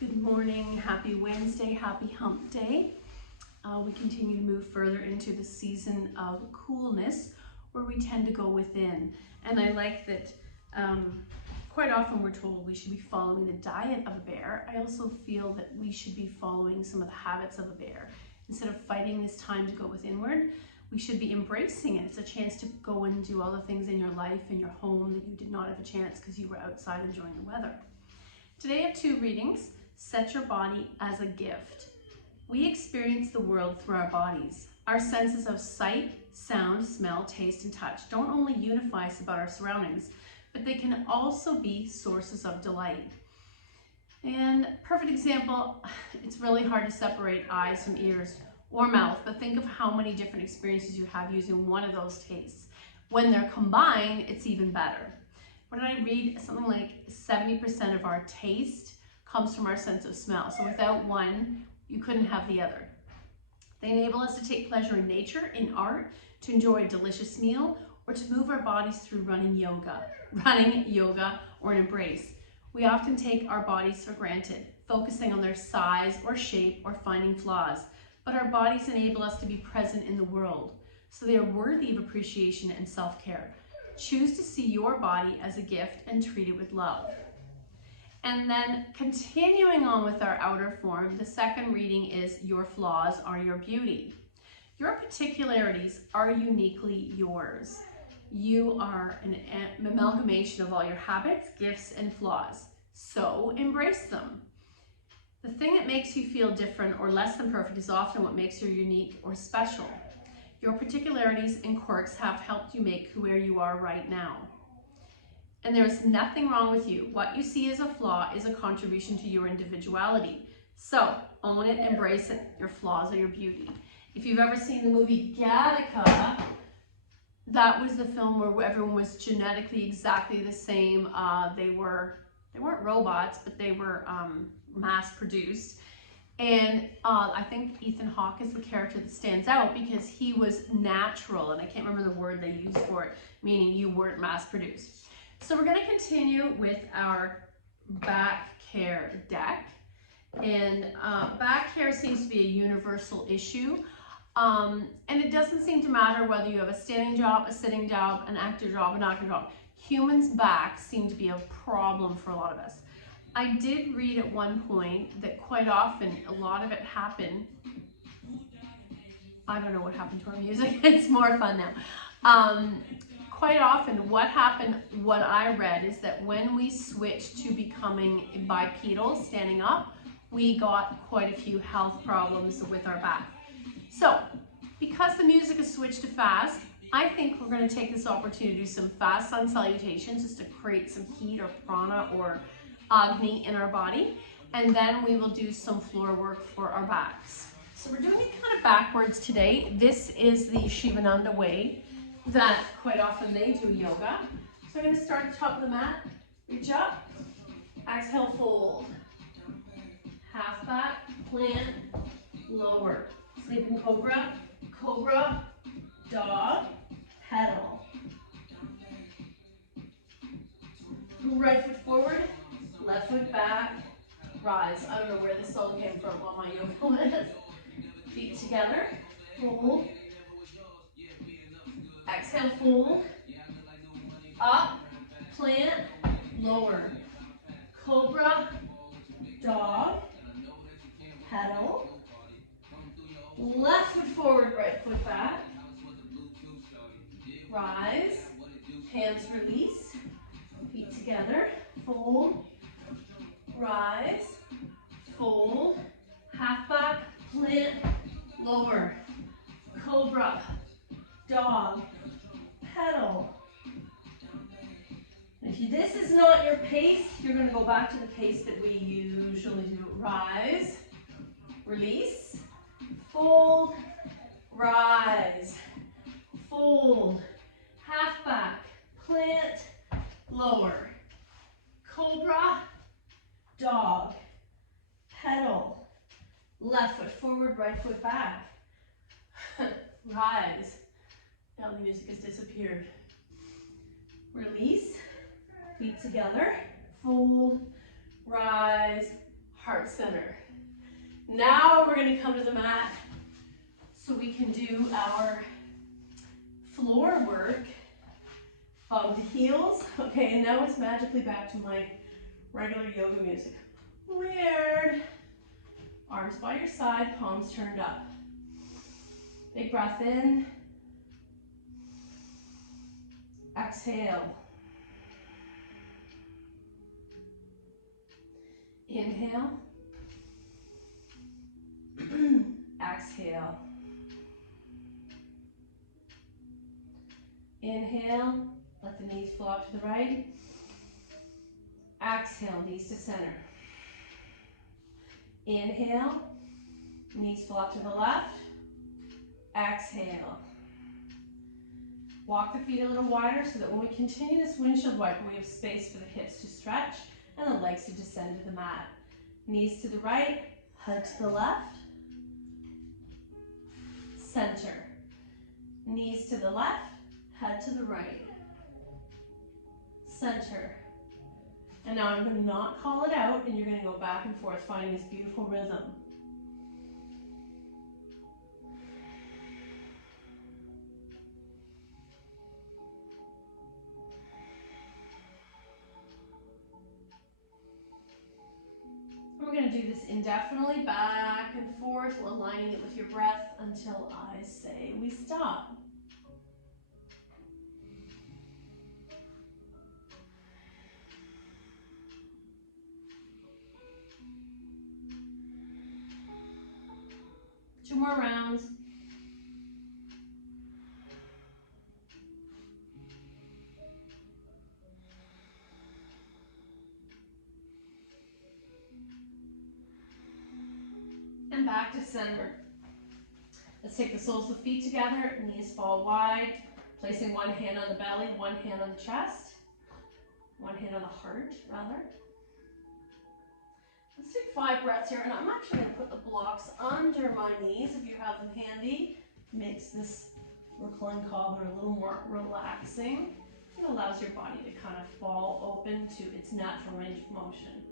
Good morning, happy Wednesday, happy hump day. We continue to move further into the season of coolness where we tend to go within. And I like that quite often we're told we should be following the diet of a bear. I also feel that we should be following some of the habits of a bear. Instead of fighting this time to go withinward, we should be embracing it. It's a chance to go and do all the things in your life, in your home that you did not have a chance because you were outside enjoying the weather. Today I have two readings. Set your body as a gift. We experience the world through our bodies. Our senses of sight, sound, smell, taste, and touch don't only unify us about our surroundings, but they can also be sources of delight. And perfect example, it's really hard to separate eyes from ears or mouth, but think of how many different experiences you have using one of those tastes. When they're combined, it's even better. What did I read? Something like 70% of our taste comes from our sense of smell. So without one, you couldn't have the other. They enable us to take pleasure in nature, in art, to enjoy a delicious meal, or to move our bodies through running yoga, or an embrace. We often take our bodies for granted, focusing on their size or shape or finding flaws. But our bodies enable us to be present in the world, so they are worthy of appreciation and self-care. Choose to see your body as a gift and treat it with love. And then continuing on with our outer form, the second reading is your flaws are your beauty. Your particularities are uniquely yours. You are an amalgamation of all your habits, gifts, and flaws. So embrace them. The thing that makes you feel different or less than perfect is often what makes you unique or special. Your particularities and quirks have helped you make who you are right now. And there is nothing wrong with you. What you see as a flaw is a contribution to your individuality. So own it, embrace it. Your flaws are your beauty. If you've ever seen the movie Gattaca, that was the film where everyone was genetically exactly the same. They weren't robots, but they were mass produced. And I think Ethan Hawke is the character that stands out because he was natural, and I can't remember the word they used for it, meaning you weren't mass produced. So we're going to continue with our back care deck. And back care seems to be a universal issue. And it doesn't seem to matter whether you have a standing job, a sitting job, an active job, an active job. Humans' backs seem to be a problem for a lot of us. I did read at one point that quite often a lot of it happened. I don't know what happened to our music. It's more fun now. Quite often what I read is that when we switched to becoming bipedal, standing up, we got quite a few health problems with our back. So because the music is switched to fast, I think we're going to take this opportunity to do some fast sun salutations just to create some heat or prana or Agni in our body. And then we will do some floor work for our backs. So we're doing it kind of backwards today. This is the Shivananda way that quite often they do yoga. So I'm going to start at the top of the mat, reach up, exhale, fold, half back, plant, lower, sleeping cobra, cobra, dog, pedal. Right foot forward, left foot back, rise. I don't know where this song came from on my yoga mat. Feet together, hold. Exhale, fold, up, plant, lower, cobra, dog, pedal, left foot forward, right foot back, rise, hands release, feet together, fold, rise, fold, half back, plant, lower, cobra, dog, pedal. If this is not your pace, you're going to go back to the pace that we usually do. Rise, release, fold, rise, fold, half back, plant, lower, cobra, dog, pedal, left foot forward, right foot back, rise. Now the music has disappeared. Release, feet together, fold, rise, heart center. Now we're going to come to the mat so we can do our floor work of the heels. Okay, and now it's magically back to my regular yoga music. Weird. Arms by your side, palms turned up. Big breath in. Exhale. Inhale. Exhale. Inhale, let the knees flow up to the right. Exhale, knees to center. Inhale, knees flow up to the left. Exhale. Walk the feet a little wider so that when we continue this windshield wiper, we have space for the hips to stretch and the legs to descend to the mat. Knees to the right, head to the left. Center. Knees to the left, head to the right. Center. And now I'm going to not call it out, and you're going to go back and forth, finding this beautiful rhythm. We're going to do this indefinitely, back and forth, aligning it with your breath until I say we stop. Two more rounds. And back to center. Let's take the soles of the feet together, knees fall wide, placing one hand on the belly, one hand on the chest, one hand on the heart, rather. Let's take 5 breaths here, and I'm actually going to put the blocks under my knees if you have them handy. Makes this reclined cobbler a little more relaxing. It allows your body to kind of fall open to its natural range of motion.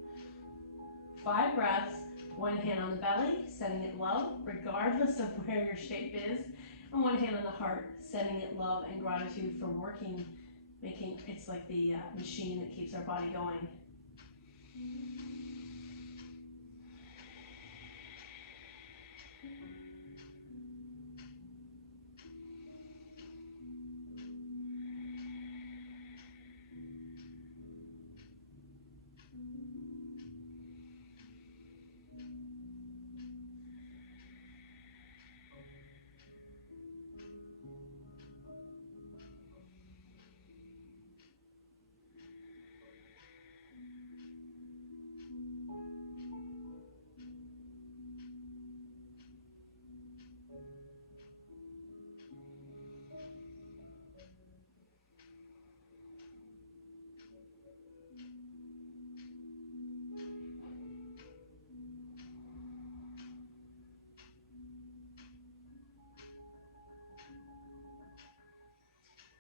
5 breaths, one hand on the belly, sending it love, regardless of where your shape is, and one hand on the heart, sending it love and gratitude for working, making it's like the machine that keeps our body going.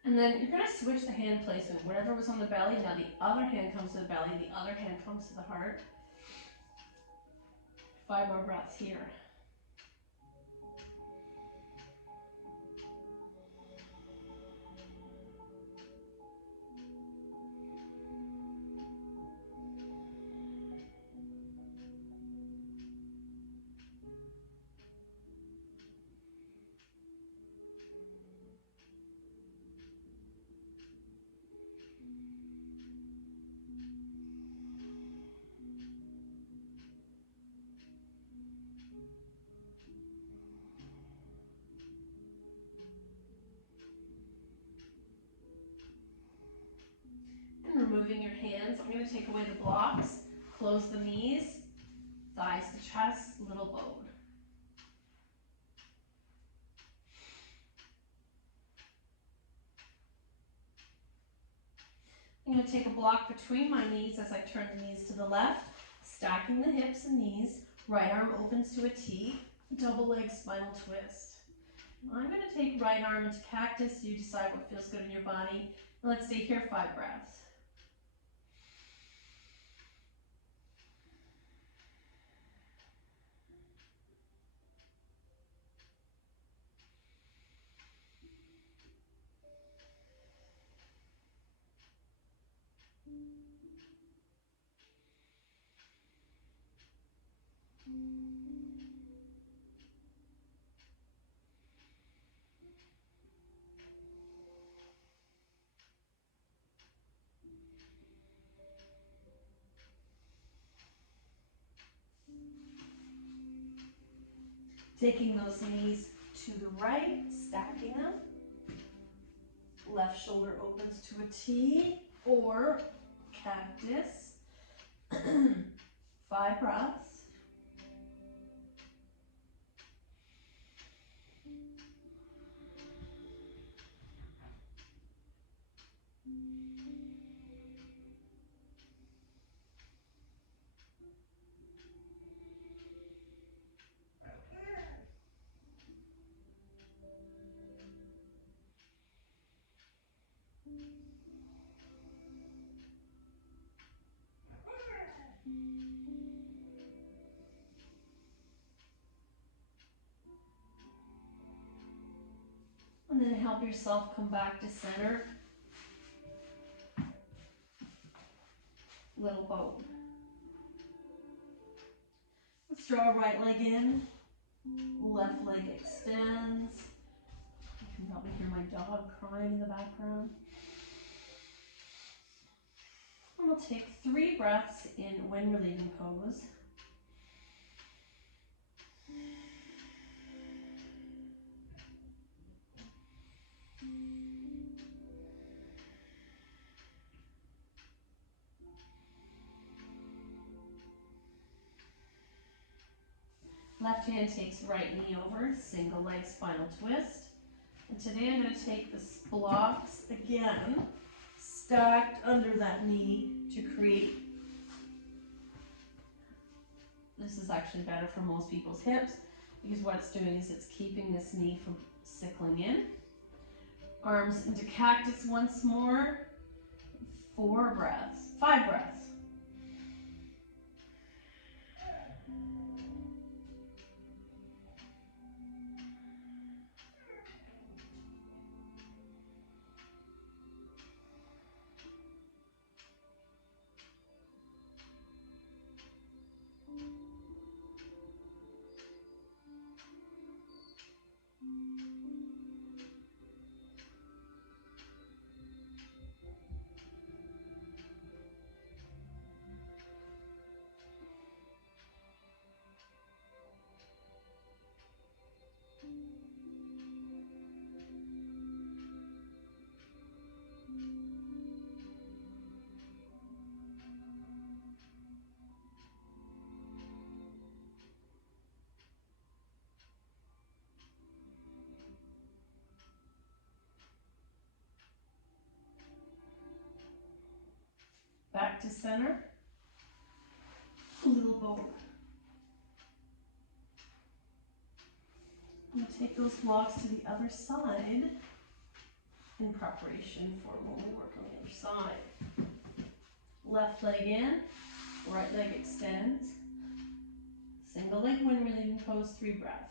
And then you're going to switch the hand placement. Whatever was on the belly, now the other hand comes to the belly, the other hand comes to the heart. 5 more breaths here. Removing your hands, I'm going to take away the blocks, close the knees, thighs to chest, little bowed. I'm going to take a block between my knees as I turn the knees to the left, stacking the hips and knees, right arm opens to a T, double leg spinal twist. I'm going to take right arm into cactus, you decide what feels good in your body, and let's stay here 5 breaths. Taking those knees to the right, stacking them. Left shoulder opens to a T or cactus. 5 breaths. And then help yourself come back to center. Little boat. Let's draw right leg in. Left leg extends. You can probably hear my dog crying in the background. And we'll take 3 breaths in when we're leaving pose. Left hand takes right knee over, single leg spinal twist. And today I'm going to take the blocks again, stacked under that knee to create. This is actually better for most people's hips because what it's doing is it's keeping this knee from sickling in. Arms into cactus once more. 4 breaths, 5 breaths. Back to center. A little boat. I'm going to take those blocks to the other side in preparation for when we work on the other side. Left leg in, right leg extends. Single leg when we're leaving pose, 3 breaths.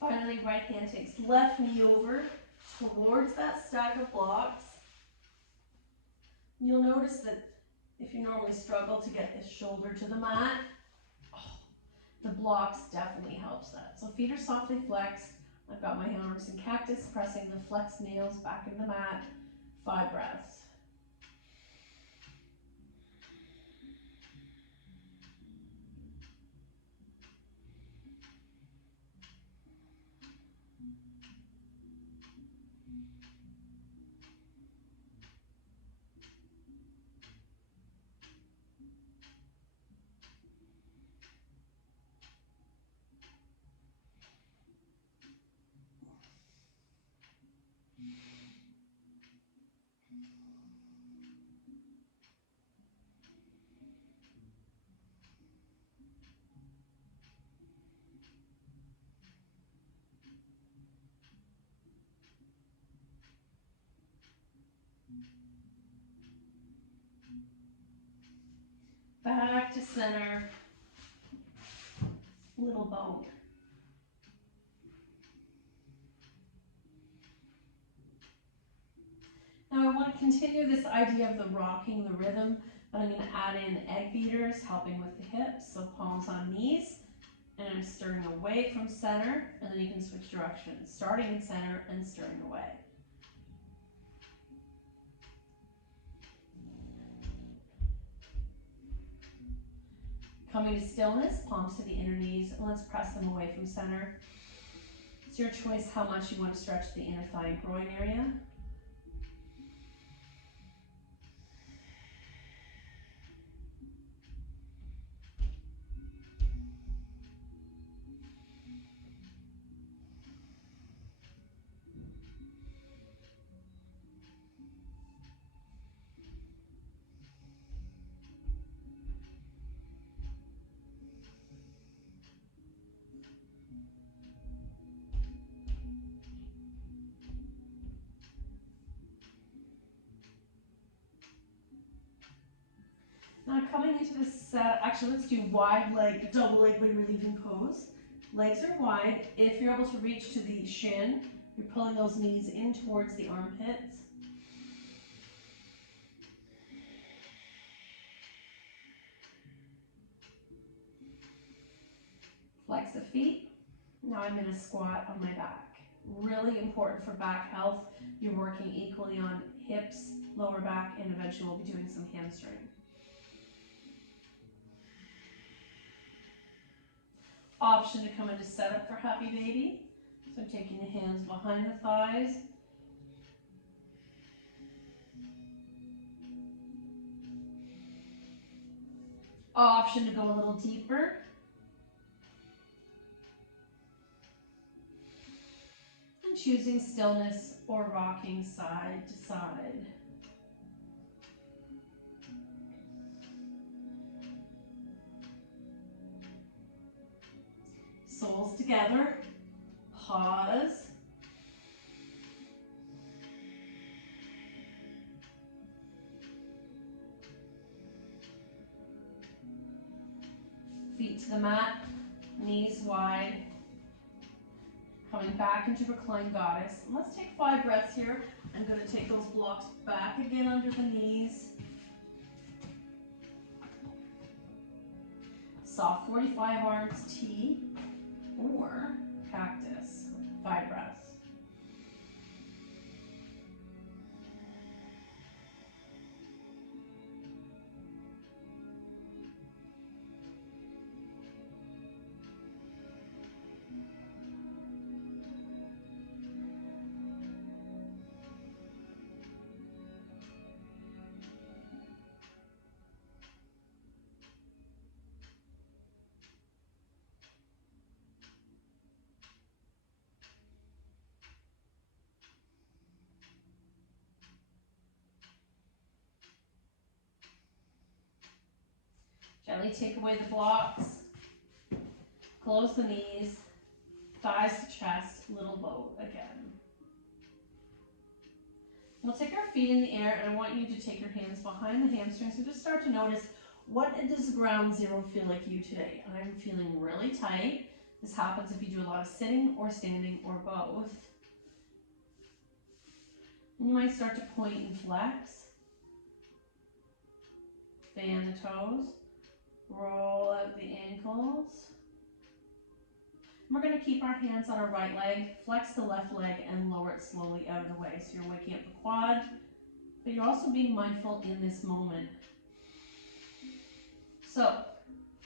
Finally, right hand takes left knee over towards that stack of blocks. You'll notice that if you normally struggle to get this shoulder to the mat, the blocks definitely helps that. So feet are softly flexed. I've got my arms in cactus, pressing the flexed nails back in the mat. 5 breaths. Back to center, little boat. Now I want to continue this idea of the rocking, the rhythm, but I'm going to add in egg beaters, helping with the hips, so palms on knees, and I'm stirring away from center, and then you can switch directions, starting in center and stirring away. Coming to stillness, palms to the inner knees, and let's press them away from center. It's your choice how much you want to stretch the inner thigh and groin area. Now coming into this set, actually let's do wide leg, double leg when relieving pose. Legs are wide. If you're able to reach to the shin, you're pulling those knees in towards the armpits. Flex the feet. Now I'm in a squat on my back. Really important for back health. You're working equally on hips, lower back, and eventually we'll be doing some hamstring. Option to come into setup for happy baby. So taking the hands behind the thighs. Option to go a little deeper. And choosing stillness or rocking side to side. Soles together. Pause. Feet to the mat, knees wide. Coming back into reclined goddess. And let's take 5 breaths here. I'm going to take those blocks back again under the knees. Soft 45 arms, T or cactus. 5 breaths. Gently take away the blocks, close the knees, thighs to chest, little boat again. We'll take our feet in the air and I want you to take your hands behind the hamstrings and just start to notice what does ground zero feel like you today. I'm feeling really tight. This happens if you do a lot of sitting or standing or both. And you might start to point and flex. Fan the toes. Roll out the ankles. And we're going to keep our hands on our right leg, flex the left leg, and lower it slowly out of the way. So you're waking up the quad, but you're also being mindful in this moment. So,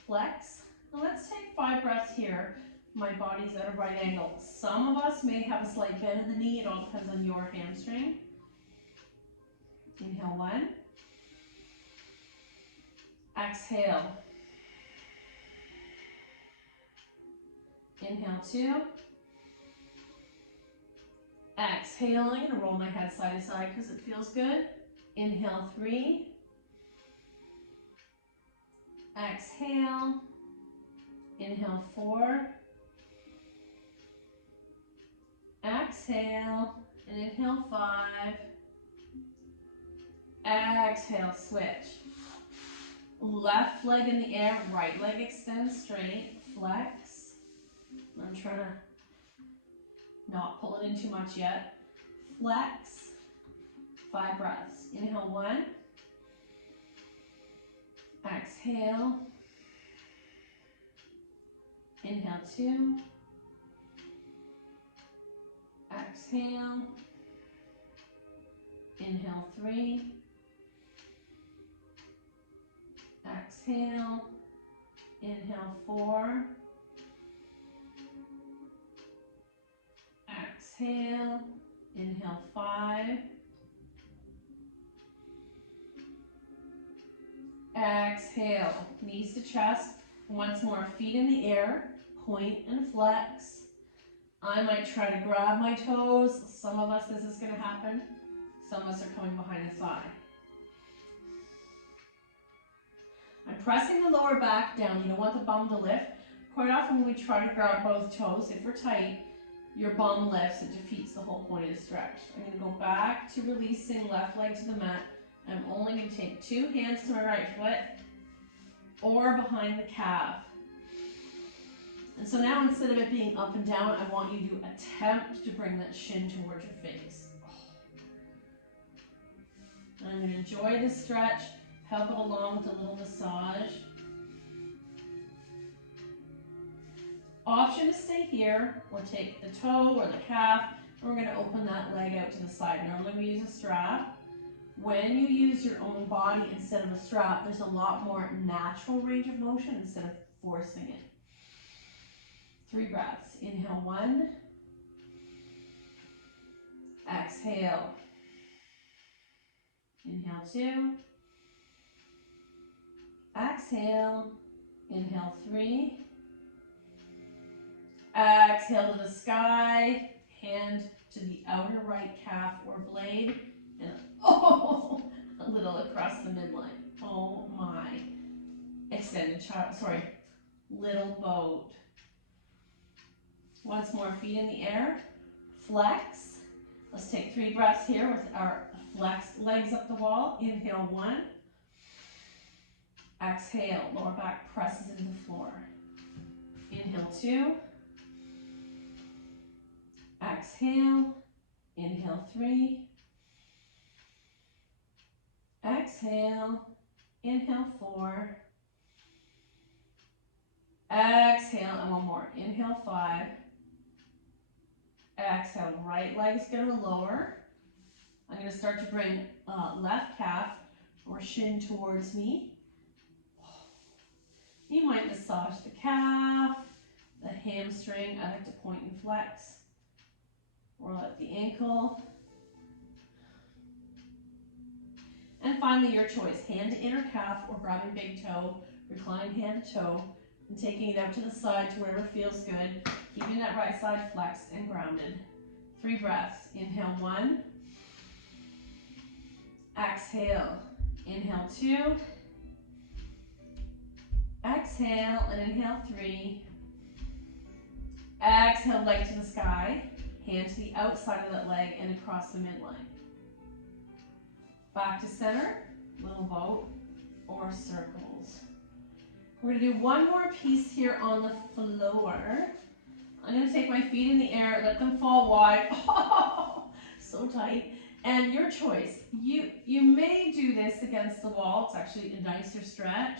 flex. Now let's take 5 breaths here. My body's at a right angle. Some of us may have a slight bend in the knee. It all depends on your hamstring. Inhale 1. Exhale. Inhale 2. Exhale, I'm going to roll my head side to side because it feels good. Inhale 3. Exhale. Inhale 4. Exhale. And inhale 5. Exhale, switch. Left leg in the air, right leg extends straight, flex. I'm trying to not pull it in too much yet. Flex, 5 breaths. Inhale 1, exhale, inhale 2, exhale, inhale 3, exhale, inhale 4, exhale, inhale 5, exhale, knees to chest. Once more, feet in the air, point and flex. I might try to grab my toes. Some of us, this is going to happen. Some of us are coming behind the thigh. I'm pressing the lower back down. You don't want the bum to lift. Quite often when we try to grab both toes, if we're tight, your bum lifts. It defeats the whole point of the stretch. I'm going to go back to releasing left leg to the mat. I'm only going to take 2 hands to my right foot or behind the calf. And so now instead of it being up and down, I want you to attempt to bring that shin towards your face. And I'm going to enjoy this stretch, help it along with a little massage. Option to stay here, or take the toe or the calf, and we're going to open that leg out to the side. Normally we use a strap. When you use your own body instead of a strap, there's a lot more natural range of motion instead of forcing it. 3 breaths. Inhale 1. Exhale. Inhale 2. Exhale. Inhale 3. Exhale to the sky. Hand to the outer right calf or blade. And oh, a little across the midline. Oh my. Extended child, little boat. Once more, feet in the air, flex. Let's take 3 breaths here with our flexed legs up the wall. Inhale 1. Exhale, lower back presses into the floor. Inhale 2. Exhale, inhale 3. Exhale, inhale 4. Exhale, and 1 more. Inhale 5. Exhale, right leg's going to lower. I'm going to start to bring left calf or shin towards me. You might massage the calf, the hamstring. I like to point and flex. Roll out the ankle. And finally, your choice. Hand to inner calf or grabbing big toe. Recline hand to toe. And taking it out to the side to wherever feels good. Keeping that right side flexed and grounded. 3 breaths. Inhale 1. Exhale. Inhale 2. Exhale and inhale 3. Exhale, leg to the sky. Hand to the outside of that leg and across the midline. Back to center. Little boat or circles. We're going to do one more piece here on the floor. I'm going to take my feet in the air, let them fall wide. Oh, so tight. And your choice. You may do this against the wall. It's actually a nicer stretch.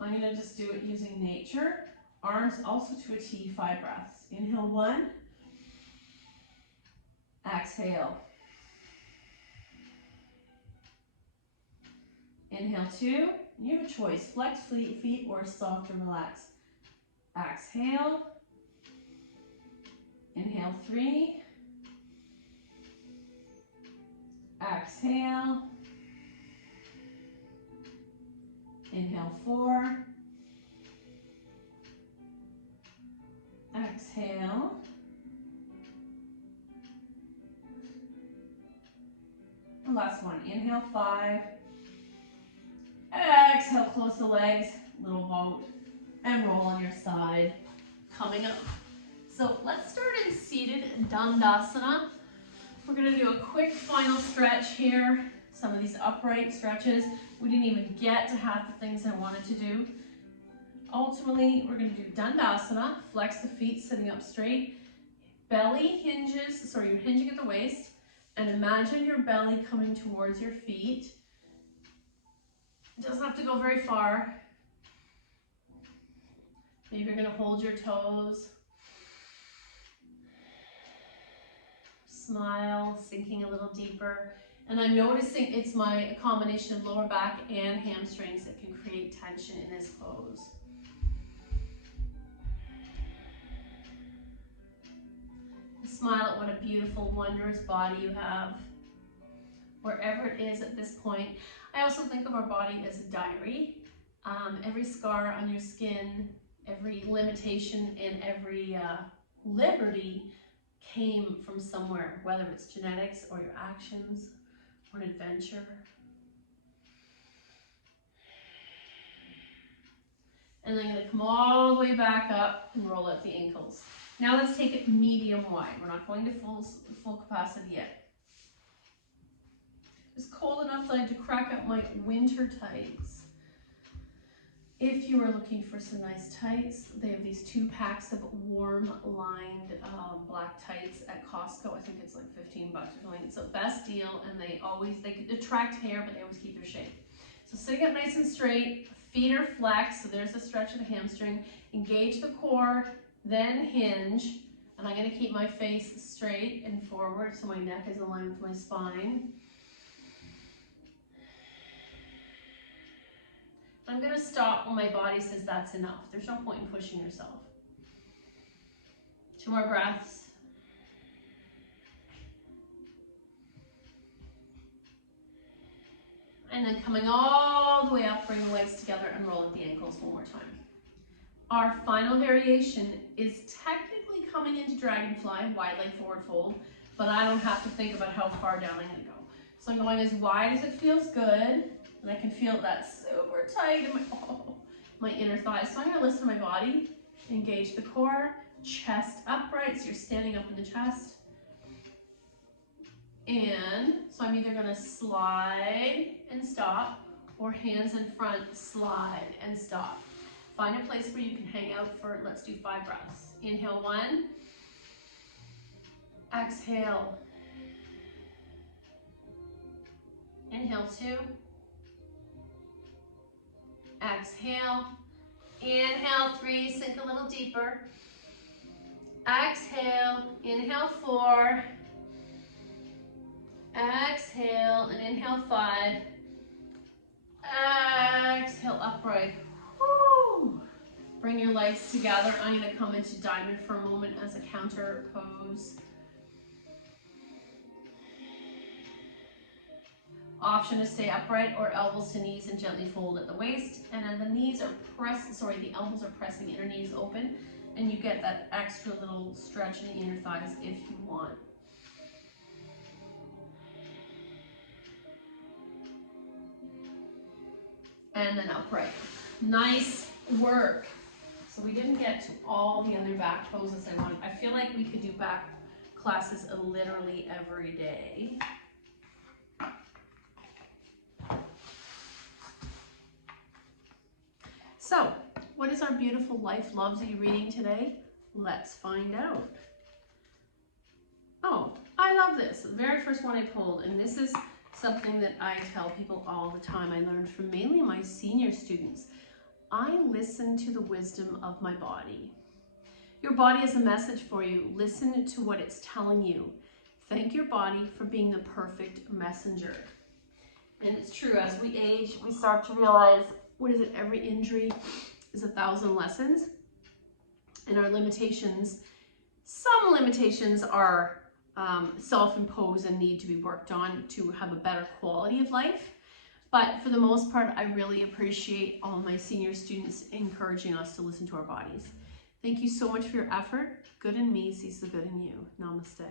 I'm going to just do it using nature. Arms also to a T, 5 breaths. Inhale 1. Exhale. Inhale 2. You have a choice. Flex feet or soft or relaxed. Exhale. Inhale 3. Exhale. Inhale 4. Exhale. And last one. Inhale 5. Exhale, close the legs, little boat, and roll on your side. Coming up. So let's start in seated Dandasana. We're going to do a quick final stretch here. some of these upright stretches. We didn't even get to half the things I wanted to do. Ultimately, we're going to do Dandasana, flex the feet sitting up straight. Belly hinges, sorry, you're hinging at the waist, and imagine your belly coming towards your feet. It doesn't have to go very far. Maybe you're going to hold your toes. Smile, sinking a little deeper. And I'm noticing it's a combination of lower back and hamstrings that can create tension in this pose. Smile at what a beautiful, wondrous body you have, wherever it is at this point. I also think of our body as a diary. Every scar on your skin, every limitation, and every liberty came from somewhere, whether it's genetics or your actions or an adventure. And then I'm going to come all the way back up and roll out the ankles. Now let's take it medium wide. We're not going to full capacity yet. It's cold enough that I had to crack out my winter tights. If you are looking for some nice tights, they have these 2 packs of warm lined black tights at Costco. I think it's like $15 or something. It's the best deal, and they attract hair, but they always keep their shape. So sitting up nice and straight, feet are flexed, so there's a stretch of the hamstring. Engage the core, then hinge, and I'm going to keep my face straight and forward so my neck is aligned with my spine. I'm going to stop when my body says that's enough. There's no point in pushing yourself. 2 more breaths. And then coming all the way up, bring the legs together and roll up the ankles one more time. Our final variation is technically coming into dragonfly, wide leg forward fold, but I don't have to think about how far down I'm going to go. So I'm going as wide as it feels good, and I can feel that super tight in my inner thighs. So I'm going to listen to my body, engage the core, chest upright, so you're standing up in the chest. And so I'm either going to slide and stop, or hands in front, slide and stop. Find a place where you can hang out for, let's do 5 breaths. Inhale 1. Exhale. Inhale 2. Exhale. Inhale 3, sink a little deeper. Exhale. Inhale 4. Exhale and inhale 5. Exhale upright. Woo. Bring your legs together. I'm going to come into diamond for a moment as a counter pose. Option to stay upright or elbows to knees and gently fold at the waist. And then the knees are the elbows are pressing inner knees open, and you get that extra little stretch in the inner thighs if you want. And then upright. Nice work. So we didn't get to all the other back poses I wanted. I feel like we could do back classes literally every day. So, what is our beautiful Life Loves You reading today? Let's find out. Oh, I love this. The very first one I pulled, and this is something that I tell people all the time. I learned from mainly my senior students. I listen to the wisdom of my body. Your body has a message for you. Listen to what it's telling you. Thank your body for being the perfect messenger. And it's true, as we age, we start to realize, every injury is 1,000 lessons. And our limitations, some limitations are self-imposed and need to be worked on to have a better quality of life. But for the most part, I really appreciate all my senior students encouraging us to listen to our bodies. Thank you so much for your effort. Good in me sees the good in you. Namaste.